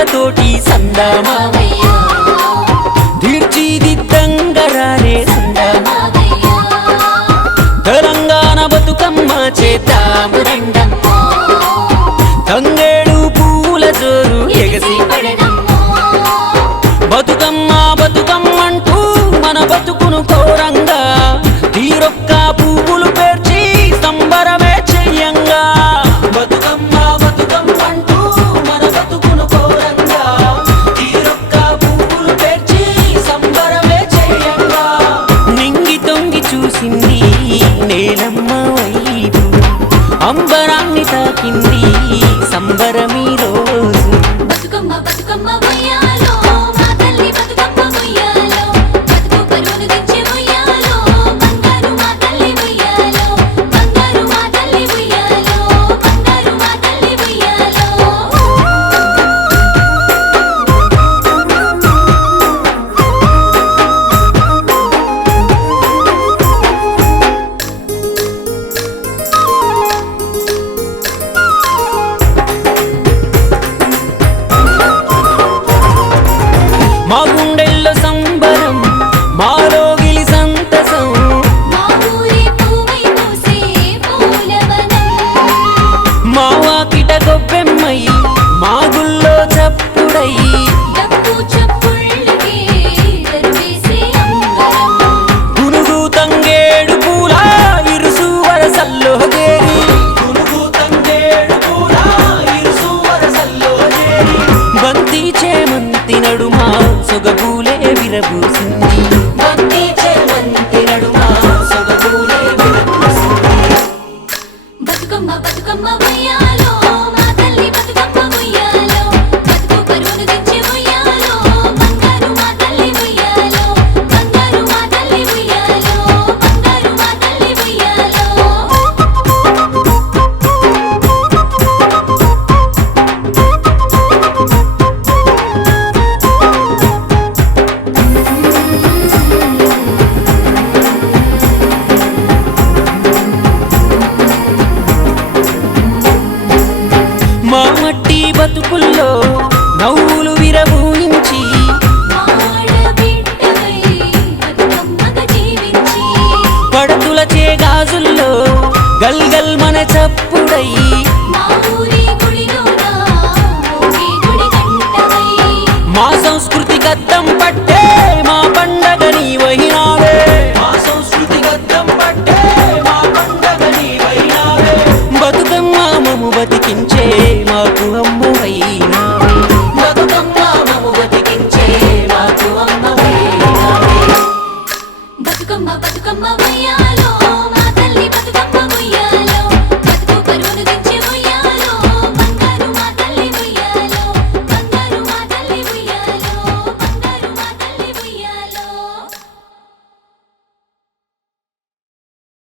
పూలతోటి సందమామయ్య తెలంగాణ బతుకమ్మ చేత రంగమ్మ. తంగేడు పూల జోరు ఎగసి వేలమ్మ వైదు అంబరాన్ని తాకింది 马路。the good. గాజుల్లో గల్గల్ మన చప్పుడయ్యి